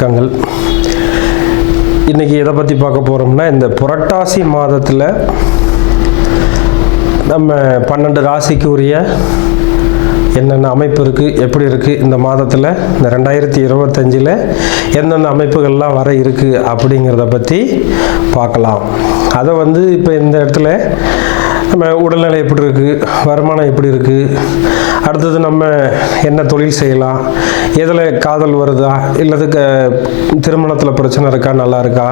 வணக்கங்கள். இன்றைக்கி எதை பற்றி பார்க்க போகிறோம்னா, இந்த புரட்டாசி மாதத்தில் நம்ம 12 ராசிக்கு உரிய என்னென்ன அமைப்பு இருக்குது, எப்படி இருக்குது, இந்த மாதத்தில் இந்த 2025 எந்தெந்த அமைப்புகள்லாம் வர இருக்குது அப்படிங்கிறத பற்றி பார்க்கலாம். அதை இப்போ இந்த இடத்துல நம்ம உடல்நிலை எப்படி இருக்குது, வருமானம் எப்படி இருக்குது, அடுத்தது நம்ம என்ன தொழில் செய்யலாம், எதில் காதல் வருதா, இல்லது திருமணத்தில் பிரச்சனை இருக்கா, நல்லா இருக்கா,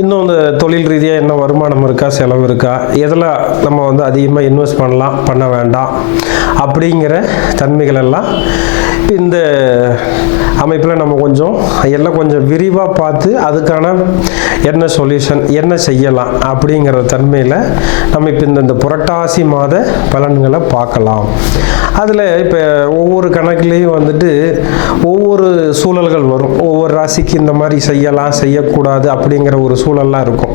இன்னும் இந்த தொழில் ரீதியாக என்ன வருமானம் இருக்கா, செலவு இருக்கா, எதில் நம்ம அதிகமாக இன்வெஸ்ட் பண்ணலாம், பண்ண வேண்டாம் அப்படிங்கிற தன்மைகள் எல்லாம் இந்த அமைப்பில் நம்ம எல்லாம் கொஞ்சம் விரிவாக பார்த்து அதுக்கான என்ன சொல்யூஷன், என்ன செய்யலாம் அப்படிங்கிற தன்மையில் நம்ம இப்போ இந்த புரட்டாசி மாத பலன்களை பார்க்கலாம். அதில் இப்போ ஒவ்வொரு கணக்குலேயும் ஒவ்வொரு சூழல்கள் வரும். ஒவ்வொரு ராசிக்கு இந்த மாதிரி செய்யலாம், செய்யக்கூடாது அப்படிங்கிற ஒரு சூழல்லாம் இருக்கும்.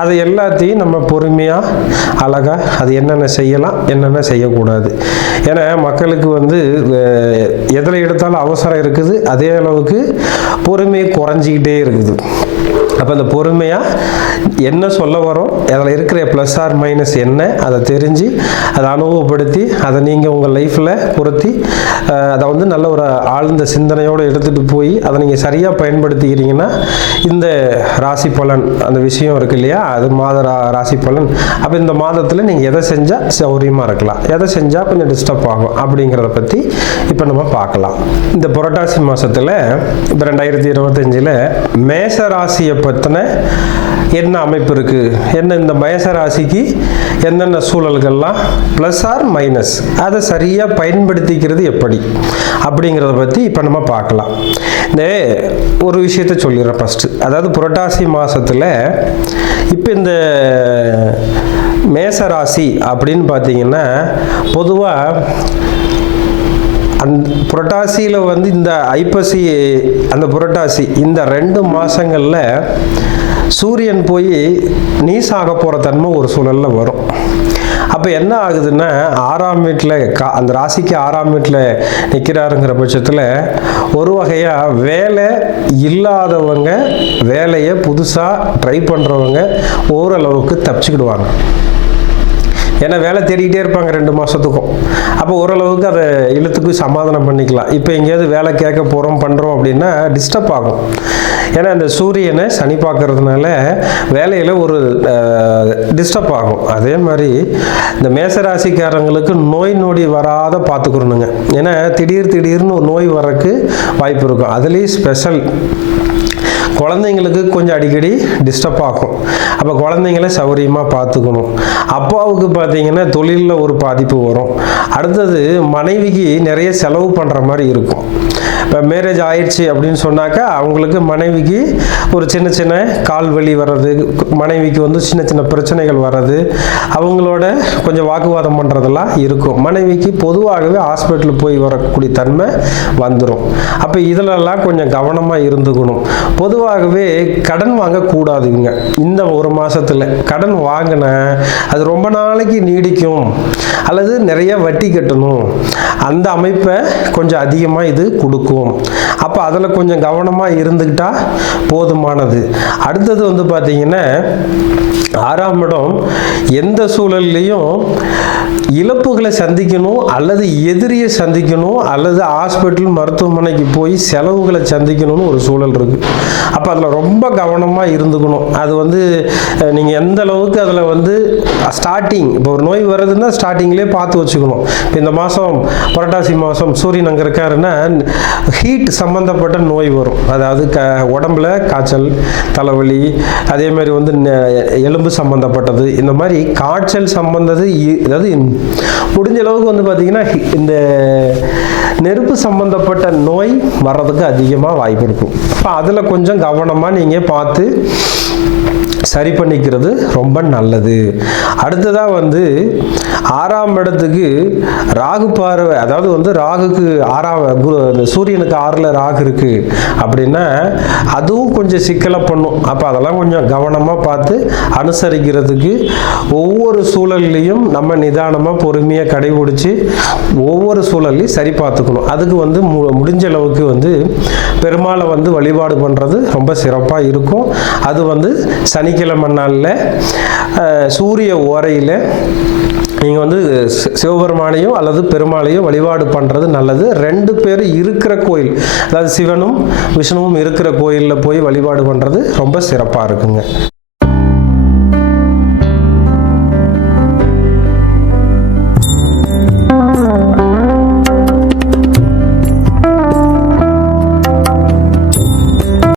அது எல்லாத்தையும் நம்ம பொறுமையாக அழகாக அது என்னென்ன செய்யலாம், என்னென்ன செய்யக்கூடாது. ஏன்னா மக்களுக்கு எதில் எடுத்தாலும் அவசரம் இருக்குது, அதே அளவுக்கு பொறுமை குறைஞ்சிக்கிட்டே இருக்குது. அப்போ அந்த பொறுமையாக என்ன சொல்ல வரோம், அதில் இருக்கிற ப்ளஸ் ஆர் மைனஸ் என்ன, அதை தெரிஞ்சு அதை அனுபவப்படுத்தி அதை நீங்கள் உங்கள் லைஃப்பில் பொருத்தி அதை நல்ல ஒரு ஆழ்ந்த சிந்தனையோடு எடுத்துகிட்டு போய் அதை நீங்கள் சரியாக பயன்படுத்திக்கிறீங்கன்னா இந்த ராசி பலன் அந்த விஷயம் இருக்கு இல்லையா, அது மாத ராசி பலன். அப்போ இந்த மாதத்தில் நீங்கள் எதை செஞ்சால் சௌரியமாக இருக்கலாம், எதை செஞ்சால் கொஞ்சம் டிஸ்டர்ப் ஆகும் அப்படிங்கிறத பற்றி இப்போ நம்ம பார்க்கலாம். இந்த புரட்டாசி மாதத்தில் இப்போ 2025 மேச ராசியை பற்றின என்ன அமைப்பு இருக்குது, என்ன இந்த மேச ராசிக்கு என்னென்ன சூழல்கள்லாம் ப்ளஸ் ஆர் மைனஸ், அதை சரியாக பயன்படுத்திக்கிறது எப்படி அப்படிங்கிறத பற்றி இப்போ நம்ம பார்க்கலாம். இந்த ஒரு விஷயத்தை சொல்லிடுறேன் ஃபஸ்ட்டு. அதாவது புரட்டாசி மாதத்தில் இப்போ இந்த மேசராசி அப்படின்னு பார்த்தீங்கன்னா பொதுவாக புரட்டாசியில் இந்த ஐப்பசி அந்த புரட்டாசி இந்த 2 மாதங்களில் சூரியன் போய் நீசாக போகிற தன்மை ஒரு சூழலில் வரும். அப்போ என்ன ஆகுதுன்னா 6ஆம் வீட்டில் அந்த ராசிக்கு 6ஆம் வீட்டில் நிற்கிறாருங்கிற பட்சத்தில் ஒரு வகையாக வேலை இல்லாதவங்க, வேலையை புதுசாக ட்ரை பண்ணுறவங்க ஓரளவுக்கு தப்பிச்சுக்கிடுவாங்க. ஏன்னா வேலை தேடிக்கிட்டே இருப்பாங்க 2 மாதத்துக்கும். அப்போ ஓரளவுக்கு அதை இழுத்துக்கு சமாதானம் பண்ணிக்கலாம். இப்போ எங்கேயாவது வேலை கேட்க பண்ணுறோம் அப்படின்னா டிஸ்டர்ப் ஆகும். ஏன்னா இந்த சூரியனை சனி பார்க்கறதுனால வேலையில் ஒரு டிஸ்டர்ப் ஆகும். அதே மாதிரி இந்த மேசராசிக்காரங்களுக்கு நோய் நொடி வராத பார்த்துக்கணுங்க. ஏன்னா திடீர்னு ஒரு நோய் வரக்கு வாய்ப்பு இருக்கும். அதுலேயும் ஸ்பெஷல் குழந்தைங்களுக்கு கொஞ்சம் அடிக்கடி டிஸ்டர்ப் ஆகும். அப்போ குழந்தைங்கள சௌரியமாக பார்த்துக்கணும். அப்பாவுக்கு பார்த்தீங்கன்னா தொழிலில் ஒரு பாதிப்பு வரும். அடுத்தது மனைவிக்கு நிறைய செலவு பண்ணுற மாதிரி இருக்கும். இப்போ மேரேஜ் ஆயிடுச்சு அப்படின்னு சொன்னாக்கா அவங்களுக்கு மனைவிக்கு ஒரு சின்ன கால் வலி வர்றது, மனைவிக்கு சின்ன பிரச்சனைகள் வர்றது, அவங்களோட கொஞ்சம் வாக்குவாதம் பண்ணுறதெல்லாம் இருக்கும். மனைவிக்கு பொதுவாகவே ஹாஸ்பிட்டல் போய் வரக்கூடிய தன்மை வந்துடும். அப்போ இதிலெல்லாம் கொஞ்சம் கவனமாக இருந்துக்கணும். பொதுவாகவே கடன் வாங்கக்கூடாதுங்க. இந்த ஒரு மாதத்தில் கடன் வாங்கினா அது ரொம்ப நாளைக்கு நீடிக்கும், அல்லது நிறைய வட்டி கட்டணும், அந்த அமைப்பை கொஞ்சம் அதிகமாக இது கொடுக்கும். அப்போ அதில் கொஞ்சம் கவனமாக இருந்துக்கிட்டா போதுமானது. அடுத்தது பார்த்தீங்கன்னா 6ஆம் இடம் எந்த சூழல்லையும் இழப்புகளை சந்திக்கணும், அல்லது எதிரியை சந்திக்கணும், அல்லது ஹாஸ்பிட்டல் மருத்துவமனைக்கு போய் செலவுகளை சந்திக்கணும்னு ஒரு சூழல் இருக்குது. அப்போ அதில் ரொம்ப கவனமாக இருந்துக்கணும். அது நீங்கள் எந்த அளவுக்கு அதில் ஸ்டார்டிங் இப்போ ஒரு நோய் வருதுன்னா ஸ்டார்டிங்லேயே பார்த்து வச்சுக்கணும். இப்போ இந்த மாதம் புரட்டாசி மாதம் சூரியன் அங்கே இருக்காருன்னா ஹீட் சம்மந்தப்பட்ட நோய் வரும். அதாவது உடம்புல காய்ச்சல், தலைவலி, அதே மாதிரி எலும்பு சம்மந்தப்பட்டது, இந்த மாதிரி காய்ச்சல் சம்பந்தது, அதாவது முடிஞ்ச அளவுக்கு பார்த்தீங்கன்னா இந்த நெருப்பு சம்பந்தப்பட்ட நோய் வர்றதுக்கு அதிகமாக வாய்ப்பு இருக்கும். அப்போ அதில் கொஞ்சம் கவனமாக நீங்கள் பார்த்து சரி பண்ணிக்கிறது ரொம்ப நல்லது. அடுத்ததாக 6ஆம் இடத்துக்கு ராகு பார்வை, அதாவது ராகுக்கு 6ஆம் சூரியனுக்கு 6ல் ராகு இருக்கு அப்படின்னா அதுவும் கொஞ்சம் சிக்கலை பண்ணும். அப்போ அதெல்லாம் கொஞ்சம் கவனமாக பார்த்து அனுசரிக்கிறதுக்கு ஒவ்வொரு சூழல்லையும் நம்ம நிதானமாக பொறுமையாக கடைபிடிச்சு ஒவ்வொரு சூழல்லையும் சரி பார்த்துக்கணும். இருக்கணும். அதுக்கு வந்து முடிஞ்ச அளவுக்கு வந்து பெருமாளை வந்து வழிபாடு பண்ணுறது ரொம்ப சிறப்பாக இருக்கும். அது வந்து சனிக்கிழமை நாளில் சூரிய ஓரையில் நீங்கள் வந்து சிவபெருமானையும் அல்லது பெருமாளையும் வழிபாடு பண்ணுறது நல்லது. 2 பேர் இருக்கிற கோயில், அதாவது சிவனும் விஷ்ணுவும் இருக்கிற கோயிலில் போய் வழிபாடு பண்ணுறது ரொம்ப சிறப்பாக இருக்குங்க.